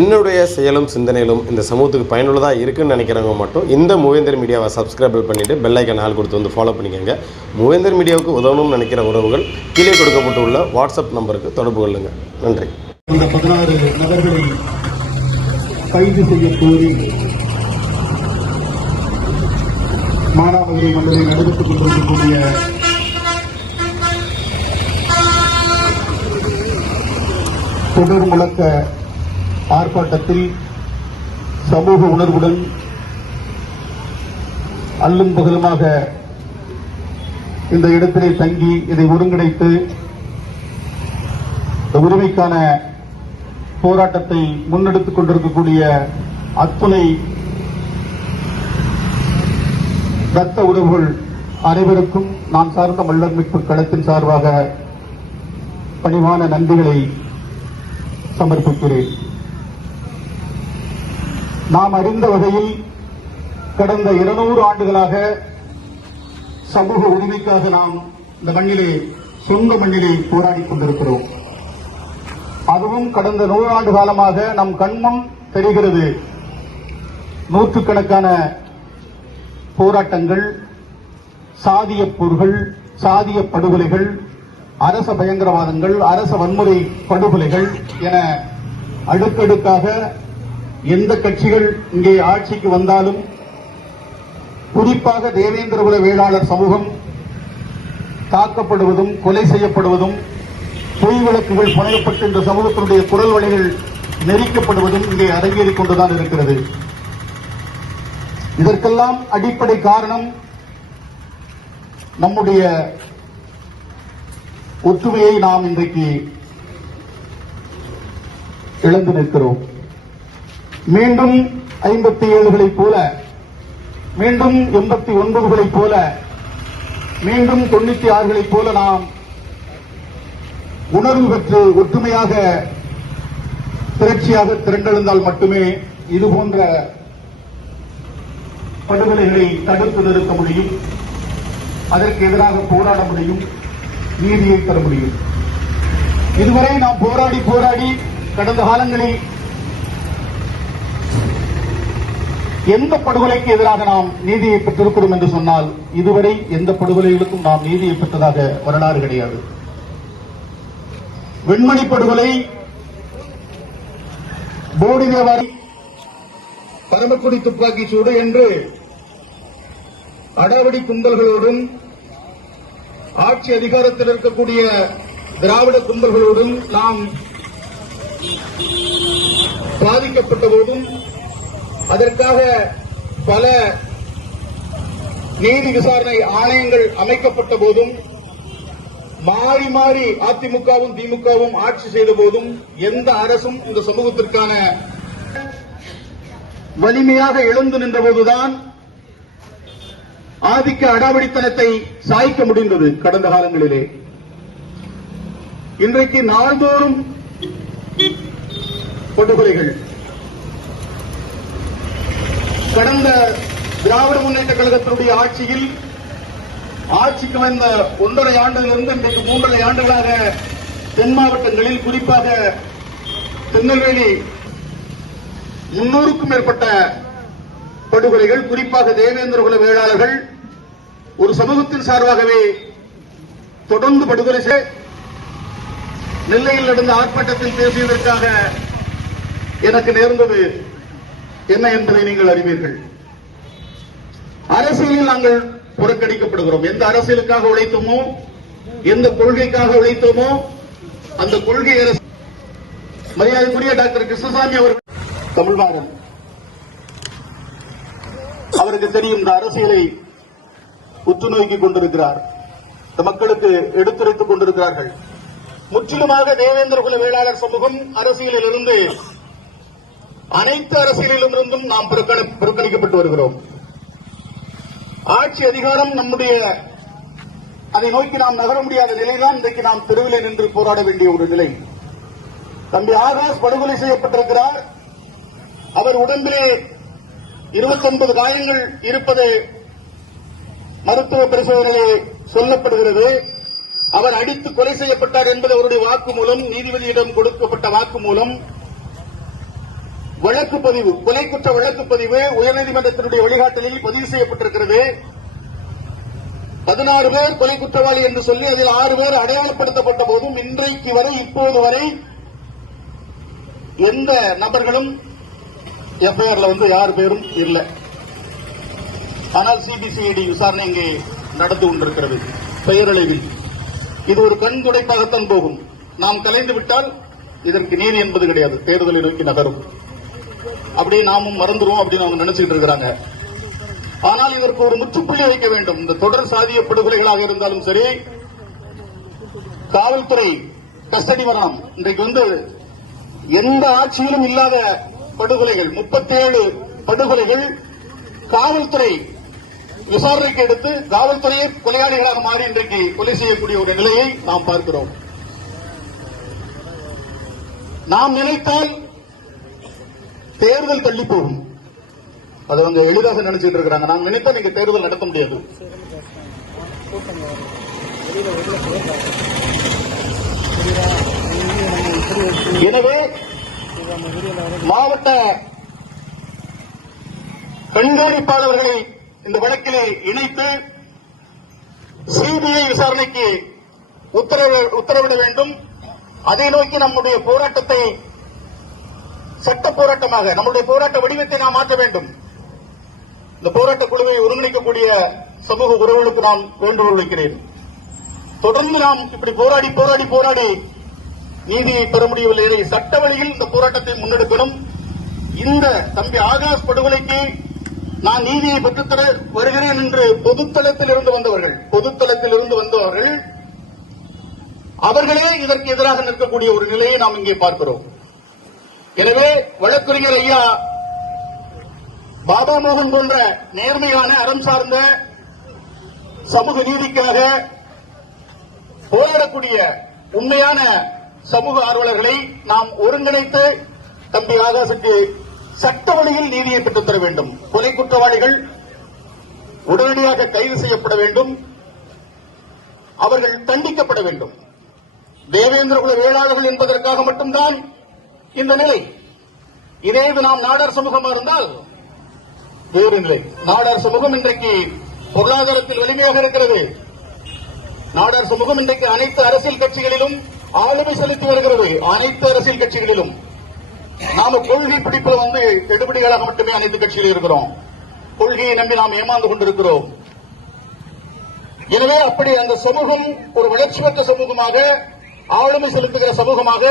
என்னுடைய செயலும் சிந்தனையிலும் இந்த சமூகத்துக்கு பயனுள்ளதாக இருக்குன்னு நினைக்கிறவங்க மட்டும் இந்த மூவேந்தர் மீடியாவை சப்ஸ்கிரைப் பண்ணிவிட்டு பெல் ஐக்கான் ஆல் கொடுத்து வந்து ஃபாலோ பண்ணிக்கோங்க. மூவேந்தர் மீடியாவுக்கு உதவணும்னு நினைக்கிற உறவுகள் கீழே கொடுக்கப்பட்டுள்ள வாட்ஸ்அப் நம்பருக்கு தொடர்பு கொள்ளுங்க. நன்றி. இந்த 16 நபர்களை கைது செய்ய கோரி மானாமதுரை மண்டலில் நடைபெற்றுக் கொண்டிருக்கக்கூடிய தொடர் முழக்க ஆர்ப்பாட்டத்தில் சமூக உணர்வுடன் அல்லும் பகலுமாக இந்த இடத்திலே தங்கி இதை ஒருங்கிணைத்து உரிமைக்கான போராட்டத்தை முன்னெடுத்துக் கொண்டிருக்கக்கூடிய அத்துணை இரத்த உறவுகள் அனைவருக்கும் நான் சார்ந்த மல்லர் மீட்பு களத்தின் சார்பாக பணிவான நன்றிகளை சமர்ப்பிக்கிறேன். நாம் அறிந்த வகையில் கடந்த 200 ஆண்டுகளாக சமூக உரிமைக்காக நாம் இந்த மண்ணிலே சொந்த மண்ணிலே போராடிக் கொண்டிருக்கிறோம். அதுவும் கடந்த 100 ஆண்டு காலமாக நம் கண்முன் தெரிகிறது. நூற்றுக்கணக்கான போராட்டங்கள், சாதிய போர்கள், சாதிய படுகொலைகள், அரச பயங்கரவாதங்கள், அரச வன்முறை படுகொலைகள் என அடுக்கடுக்காக எந்த கட்சிகள் இங்கே ஆட்சிக்கு வந்தாலும் குறிப்பாக தேவேந்திரகுல வேளாளர் சமூகம் தாக்கப்படுவதும் கொலை செய்யப்படுவதும் பொய் வழக்குகள் புனையப்பட்டு இந்த சமூகத்தினுடைய குரல் வழிகள் நெரிக்கப்படுவதும் இங்கே அரங்கேறிக் கொண்டுதான் இருக்கிறது. இதற்கெல்லாம் அடிப்படை காரணம் நம்முடைய ஒற்றுமையை நாம் இன்றைக்கு இழந்து நிற்கிறோம். மீண்டும் 57களைப் போல, மீண்டும் 89களைப் போல, மீண்டும் 96களைப் போல நாம் உணர்வு பெற்று ஒற்றுமையாக திரட்சியாக திரண்டெழுந்தால் மட்டுமே இதுபோன்ற படுகொலைகளை தடுத்து நிறுத்த முடியும், அதற்கு எதிராக போராட முடியும், நீதியை பெற முடியும். இதுவரை நாம் போராடி போராடி கடந்த காலங்களில் எந்த படுகொலைக்கு எதிராக நாம் நீதியை பெற்றிருக்கிறோம் என்று சொன்னால் இதுவரை எந்த படுகொலைகளுக்கும் நாம் நீதியை பெற்றதாக வரலாறு கிடையாது. வெண்மணி படுகொலை, போடி வியாபாரி, பரமக்குடி துப்பாக்கி சூடு என்று அடாவடி கும்பல்களோடும் ஆட்சி அதிகாரத்தில் இருக்கக்கூடிய திராவிட கும்பல்களோடும் நாம் பாதிக்கப்பட்ட போதும் அதற்காக பல நீதி விசாரணை ஆணையங்கள் அமைக்கப்பட்ட போதும் மாறி மாறி அதிமுகவும் திமுகவும் ஆட்சி செய்த போதும் எந்த அரசும் இந்த சமூகத்திற்கான வலிமையாக எழுந்து நின்றபோதுதான் ஆதிக்க அடாவடித்தனத்தை சாய்க்க முடிந்தது. கடந்த காலங்களிலே இன்றைக்கு நாள்தோறும் படுகொலைகள். கடந்த திராவிட முன்னேற்ற கழகத்தினுடைய ஆட்சியில் ஆட்சிக்கு வந்த 1.5 ஆண்டிலிருந்து இன்றைக்கு 3.5 ஆண்டுகளாக தென் மாவட்டங்களில் குறிப்பாக திருநெல்வேலி 300க்கும் மேற்பட்ட படுகொலைகள், குறிப்பாக தேவேந்திரகுல வேளாளர்கள் ஒரு சமூகத்தின் சார்பாகவே தொடர்ந்து படுகொலை செய்ய நெல்லையில் நடந்த ஆர்ப்பாட்டத்தில் பேசியதற்காக எனக்கு நேர்ந்தது என்ன என்பதை நீங்கள் அறிவீர்கள். அரசியலில் நாங்கள் புறக்கணிக்கப்படுகிறோம். எந்த அரசியலுக்காக உழைத்தோமோ, எந்த கொள்கைக்காக உழைத்தோமோ அந்த கொள்கை அரசு. மரியாதைக்குரிய டாக்டர் கிருஷ்ணசாமி அவர்கள் தமிழ்வாரன், அவருக்கு தெரியும் இந்த அரசியலை உற்று நோக்கிக் கொண்டிருக்கிறார். இந்த மக்களுக்கு எடுத்துரைத்துக் கொண்டிருக்கிறார்கள். முற்றிலுமாக தேவேந்திரகுல வேளாளர் சமூகம் அரசியலில் இருந்து அனைத்து அரசியலிலும் இருந்தும் நாம் புறக்கணிக்கப்பட்டு வருகிறோம். ஆட்சி அதிகாரம் நம்முடைய அதை நோக்கி நாம் நகர முடியாத நிலைதான் இன்றைக்கு நாம் தெருவிலே நின்று போராட வேண்டிய ஒரு நிலை. தம்பி ஆகாஷ் படுகொலை செய்யப்பட்டிருக்கிறார். அவர் உடம்பிலே 29 காயங்கள் இருப்பது மருத்துவ பரிசோதனையிலே சொல்லப்படுகிறது. அவர் அடித்து கொலை செய்யப்பட்டார் என்பது அவருடைய வாக்குமூலம், நீதிபதியிடம் கொடுக்கப்பட்ட வாக்குமூலம். வழக்கு பதிவு, கொலை குற்ற வழக்கு பதிவு உயர்நீதிமன்றத்தினுடைய வழிகாட்டலில் பதிவு செய்யப்பட்டிருக்கிறது. 16 பேர் கொலை குற்றவாளி என்று சொல்லி அதில் 6 பேர் அடையாளப்படுத்தப்பட்ட போதும் இன்றைக்கு வரை இப்போது வரை எந்த நபர்களும் எஃப்ஐஆர்ல யார் பேரும் இல்லை. ஆனால் சிபிசிஐடி விசாரணை இங்கே நடந்து கொண்டிருக்கிறது பெயரளவில். இது ஒரு கண் துடைப்பாகத்தான் போகும். நாம் கலைந்து விட்டால் இதற்கு நீதி என்பது கிடையாது, தேர்தலை நோக்கி நகரும். அப்படியே நாமும் மறந்துருவோம் அப்படின்னு அவங்க நினைச்சிட்டு இருக்கிறாங்க. ஆனால் இதற்கு ஒரு முற்றுப்புள்ளி வைக்க வேண்டும். இந்த தொடர் சாதிய படுகொலைகளாக இருந்தாலும் சரி, காவல்துறை கஸ்டடி மரணம், இன்றைக்கு எந்த ஆட்சியிலும் இல்லாத படுகொலைகள், 37 படுகொலைகள் காவல்துறை விசாரணைக்கு எடுத்து காவல்துறையை கொலையாளிகளாக மாறி இன்றைக்கு கொலை செய்யக்கூடிய ஒரு நிலையை நாம் பார்க்கிறோம். நாம் நினைத்தால் தேர்தல் தள்ளி போகும். அதை அவங்க எளிதாக நினைச்சிட்டு இருக்கிறாங்க. நாம் நினைத்தா நீங்க தேர்தல் நடத்த முடியாது. எனவே மாவட்ட கண்காணிப்பாளர்களை இந்த வழக்கிலே இணைத்து சிபிஐ விசாரணைக்கு உத்தரவிட வேண்டும். அதை நோக்கி நம்முடைய போராட்டத்தை சட்ட போராட்டமாக, நம்முடைய போராட்ட வடிவத்தை நாம் மாற்ற வேண்டும். இந்த போராட்ட குழுவை ஒருங்கிணைக்கக்கூடிய சமூக உறவுகளுக்கு நான் வேண்டுகோள் வைக்கிறேன். தொடர்ந்து நாம் இப்படி போராடி போராடி போராடி நீதியை பெற முடியவில்லை. சட்ட வழியில் இந்த போராட்டத்தை முன்னெடுக்கணும். இந்த தம்பி ஆகாஷ் படுகொலைக்கு நான் நீதியை பெற்றுத்தர வருகிறேன் என்று பொதுத்தளத்தில் இருந்து வந்தவர்கள் அவர்களே இதற்கு எதிராக நிற்கக்கூடிய ஒரு நிலையை நாம் இங்கே பார்க்கிறோம். எனவே வழக்கறிஞர் ஐயா பாபா மோகன் போன்ற நேர்மையான அறம் சார்ந்த சமூக நீதிக்காக போராடக்கூடிய உண்மையான சமூக ஆர்வலர்களை நாம் ஒருங்கிணைத்து தம்பி ஆகாசுக்கு சட்ட வழியில் நீதியை பெற்றுத்தர வேண்டும். கொலை குற்றவாளிகள் உடனடியாக கைது செய்யப்பட வேண்டும். அவர்கள் தண்டிக்கப்பட வேண்டும். தேவேந்திர குல வேளாளர்கள் என்பதற்காக மட்டும்தான் இந்த நிலை. இதே இது நாம் நாடார் சமூகமாக இருந்தால் வேறு நிலை. நாடார் சமூகம் இன்றைக்கு பொருளாதாரத்தில் வலிமையாக இருக்கிறது. நாடார் சமூகம் இன்றைக்கு அனைத்து அரசியல் கட்சிகளிலும் ஆளுமை செலுத்தி வருகிறது. அனைத்து அரசியல் கட்சிகளிலும் நாம கொள்கை பிடிப்புல எடுபடிகளாக மட்டுமே அனைத்து கட்சிகளில் இருக்கிறோம். கொள்கையை நம்பி நாம் ஏமாந்து கொண்டிருக்கிறோம். எனவே அப்படி அந்த சமூகம் ஒரு வளர்ச்சி பெற்ற சமூகமாக, ஆளுமை செலுத்துகிற சமூகமாக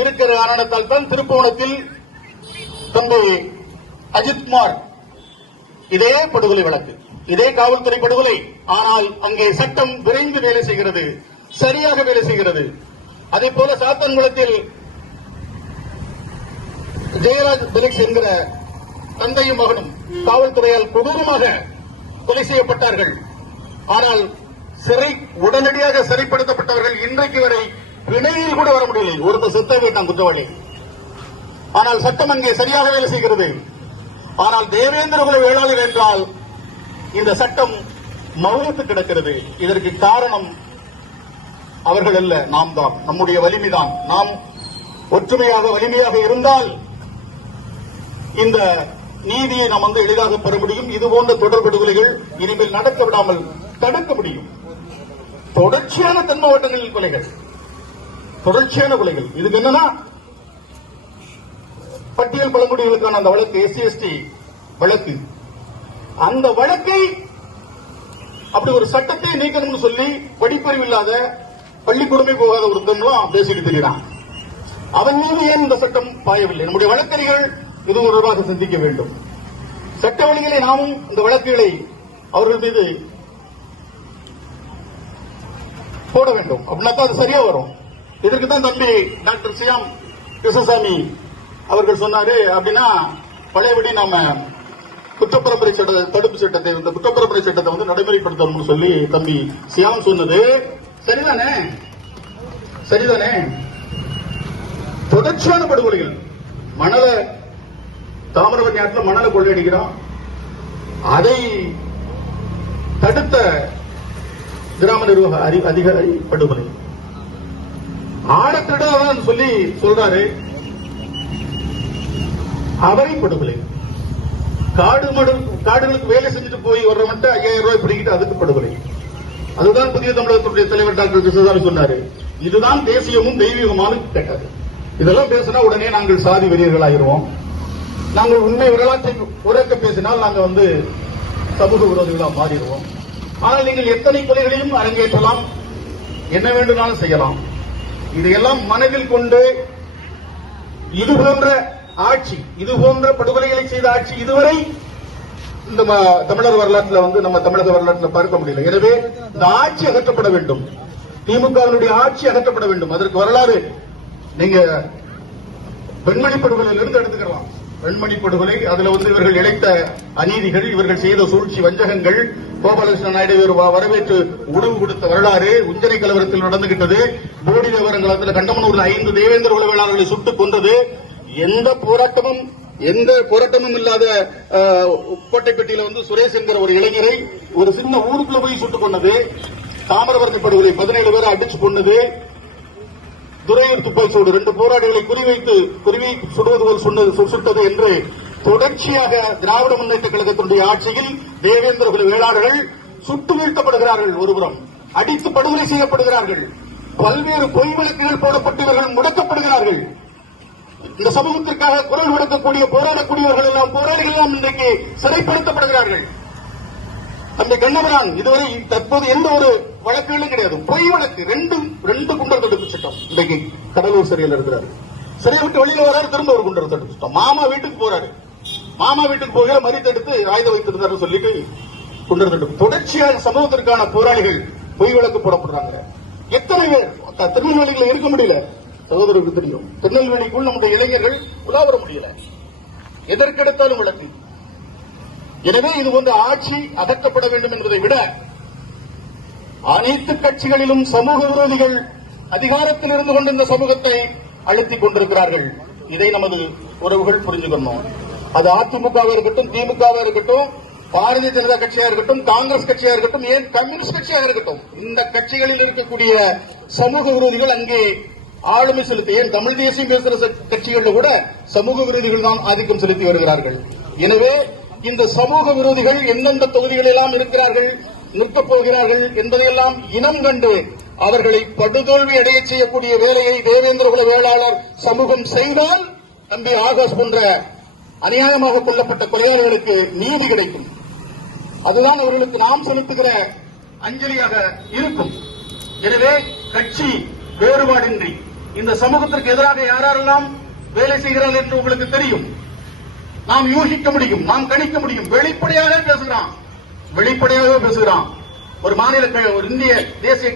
இருக்கிற காரணத்தால் தான் திருப்புவனத்தில் தம்பி அஜித்குமார் இதே படுகொலை வழக்கு, இதே காவல்துறை படுகொலை. ஆனால் அங்கே சட்டம் விரைந்து வேலை செய்கிறது, சரியாக வேலை செய்கிறது. அதே போல சாத்தான்குளத்தில் ஜெயராஜ் பெலிக்ஸ் என்கிற தந்தையும் மகனும் காவல்துறையால் கொடூரமாக கொலை செய்யப்பட்டார்கள். ஆனால் உடனடியாக சிறைப்படுத்தப்பட்டவர்கள் இன்றைக்கு வரை பிணையில் கூட வர முடியவில்லை. ஒருத்தர் செத்த போயிட்டான் குற்றவாளி. ஆனால் சட்டம் அங்கே சரியாக வேலை செய்கிறது. ஆனால் தேவேந்திர குல வேளாளர் என்றால் இந்த சட்டம் மௌனத்து கிடக்கிறது. இதற்கு காரணம் அவர்கள் அல்ல, நாம் தான். நம்முடைய வலிமைதான். நாம் ஒற்றுமையாக வலிமையாக இருந்தால் இந்த நீதியை நாம் எளிதாக பெற முடியும். இதுபோன்ற தொடர்படுகொலைகள் இனிமேல் நடக்க விடாமல் தடுக்க முடியும். தொடர்ச்சியான தென் மாவட்டங்களில் கொலைகள், தொடர்ச்சியான கொலைகள். இதுக்கு என்னன்னா பட்டியல் பழங்குடிகளுக்கான அந்த வழக்கு, SC/ST வழக்கு, அந்த வழக்கை அப்படி ஒரு சட்டத்தை நீக்கணும்னு சொல்லி படிப்பறிவு இல்லாத பள்ளிக்கூடமே போகாத ஒருத்தன்லாம் பேசிட்டு தெரிகிறான். அவன் மீது ஏன் இந்த சட்டம் பாயவில்லை? நம்முடைய வழக்கறிஞர்கள் இது தொடர்பாக சிந்திக்க வேண்டும். சட்ட வழிகளை நாமும் இந்த வழக்குகளை அவர்கள் மீது போட வேண்டும். அப்படின்னா அது சரியா வரும். இதற்கு தான் தம்பி டாக்டர் சியாம் கிருஷ்ணசாமி அவர்கள் சொன்னாரு. அப்படின்னா பழையபடி நாம குற்றப்பரம்பரை சட்ட தடுப்பு சட்டத்தை, இந்த குற்றப்பரம்பரை சட்டத்தை நடைமுறைப்படுத்தணும்னு சொல்லி தம்பி சியாம் சொன்னது சரிதானே? சரிதானே? தொடர்ச்சியான படுகொலைகள், மணலை தாமிரபரணி ஆற்றில் மணலை கொள்ளையடிக்கிறான். அதை தடுத்த கிராம நிர்வாக அதிகாரி படுகொலை. ஆடத்திடாதான் சொல்லி சொல்றாரு. அவரை படுகொலை. காடுகளுக்கு வேலை செஞ்சுட்டு போய் வர்றவன்ட்டு 5000 ரூபாய் பிடிக்கிட்டு அதுக்கு படுகொலை. அதுதான் புதிய தமிழகத்துடைய தலைவர் டாக்டர் கிருஷ்ணசாமி சொன்னாரு. இதுதான் தேசியமும் தெய்வீகமான கேட்டாரு. இதெல்லாம் பேசினா உடனே நாங்கள் சாதி வெறியர்கள் ஆகிருவோம். நாங்கள் உண்மை வரலாற்றை உறக்க பேசினால் நாங்க சமூக விரோதிகளாக மாறிடுவோம். ஆனால் நீங்கள் எத்தனை கொலைகளையும் அரங்கேற்றலாம், என்ன வேண்டுமானாலும் செய்யலாம். இதையெல்லாம் மனதில் கொண்டு இது போன்ற ஆட்சி, இது போன்ற படுகொலைகளை செய்த ஆட்சி இதுவரை இந்த தமிழர் வரலாற்றில் நம்ம தமிழக வரலாற்றில் பார்க்க முடியல. எனவே இந்த ஆட்சி அகற்றப்பட வேண்டும். திமுகவினுடைய ஆட்சி அகற்றப்பட வேண்டும். அதற்கு வரலாறு நீங்க பெண்மணி படுகொலையிலிருந்து எடுத்துக்கலாம். பெண்மணி படுகொலை, அதுல இவர்கள் இழைத்த அநீதிகள், இவர்கள் செய்த சூழ்ச்சி, வஞ்சகங்கள், கோபாலகிருஷ்ண நாயுடு வரவேற்று உணவு கொடுத்த வரலாறு, உஞ்சனை கலவரத்தில் நடந்துகிட்டது, போடி விவரங்கள், கண்டமனூரில் 5 தேவேந்திர குல வேளாளர்களை சுட்டுக் கொன்றது, எந்த போராட்டமும் இல்லாத கோட்டைப்பட்டியில சுரேஷ் என்கிற ஒரு இளைஞரை ஒரு சின்ன ஊருக்குள்ள போய் சுட்டுக் கொண்டது, தாமிரபரணி படுகொலை 17 பேரை அடிச்சு கொண்டது, துரையூர் துப்பாக்கி சூடு 2 போராளிகளை குறிவை சுடுவது போல் சுட்டது என்று தொடர்ச்சியாக திராவிட முன்னேற்ற கழகத்தினுடைய ஆட்சியில் தேவேந்திர குல வேளாளர்கள் சுட்டு வீழ்த்தப்படுகிறார்கள். ஒருபுறம் அடித்து படுகொலை செய்யப்படுகிறார்கள். பல்வேறு பொய் வழக்குகள் போடப்பட்டவர்கள் முடக்கப்படுகிறார்கள். இந்த சமூகத்திற்காக குரல் விடுக்கக்கூடிய போராடக்கூடியவர்கள் எல்லாம், போராளிகள் எல்லாம் இன்றைக்கு சிறைப்படுத்தப்படுகிறார்கள். அந்த கண்ணவரான் இதுவரை தற்போது எந்த ஒரு வழக்குகளும் கிடையாது. பொய் வழக்கு 2 குண்டர் தடுப்பு சட்டம். இன்றைக்கு கடலூர் சிறையில் இருக்கிறார். சிறையை விட்டு வெளியில வராரு, திரும்ப ஒரு குண்டர் தடுப்பு சட்டம். மாமா வீட்டுக்கு போறாரு, மாமா வீட்டுக்கு போகிற மறித்தெடுத்து ஆயுதம் வைத்திருந்தாரு சொல்லிட்டு குண்டர் தடுப்பு. தொடர்ச்சியாக சமூகத்திற்கான போராளிகள் பொய் வழக்கு போடப்படுறாங்க. எத்தனை பேர் திருநெல்வேலியில் இருக்க முடியல, சகோதரருக்கு தெரியும். திருநெல்வேலிக்குள் நம்முடைய இளைஞர்கள் உலாவர முடியல, எதற்கெடுத்தாலும் வழக்கு. எனவே இது போன்ற ஆட்சி அகற்றப்பட வேண்டும் என்பதை விட அனைத்து கட்சிகளிலும் சமூக விரோதிகள் அதிகாரத்தில் இருந்து கொண்டு இந்த சமூகத்தை அழுத்திக் கொண்டிருக்கிறார்கள். இதை நமது உறவுகள் புரிஞ்சுக்கணும். அது அதிமுகவாக இருக்கட்டும், திமுகவாக இருக்கட்டும், பாரதிய ஜனதா கட்சியாக இருக்கட்டும், காங்கிரஸ் கட்சியாக இருக்கட்டும், ஏன் கம்யூனிஸ்ட் கட்சியாக இருக்கட்டும், இந்த கட்சிகளில் இருக்கக்கூடிய சமூக விரோதிகள் அங்கே ஆளுமை செலுத்தி, ஏன் தமிழ் தேசியம் பேசுகிற கட்சிகளில் கூட சமூக விரோதிகள் தான் ஆதிக்கம் செலுத்தி வருகிறார்கள். எனவே இந்த சமூக விரோதிகள் எந்தெந்த தொகுதிகளெல்லாம் இருக்கிறார்கள், நிற்கப் போகிறார்கள் என்பதையெல்லாம் இனம் கண்டு அவர்களை படுதோல்வி அடைய செய்யக்கூடிய வேலையை தேவேந்திர குல வேளாளர் சமூகம் செய்தால் தம்பி ஆகாஷ் போன்ற அநியாயமாக கொல்லப்பட்ட கொலையாளிகளுக்கு நீதி கிடைக்கும். அதுதான் அவர்களுக்கு நாம் செலுத்துகிற அஞ்சலியாக இருக்கும். எனவே கட்சி வேறுபாடின்றி இந்த சமூகத்திற்கு எதிராக யாரெல்லாம் வேலை செய்கிறார்கள் என்று உங்களுக்கு தெரியும். நாம் யூகிக்க முடியும், நாம் கணிக்க முடியும். வெளிப்படையாக பேசுகிறான். ஒரு மாநில, ஒரு இந்திய தேசிய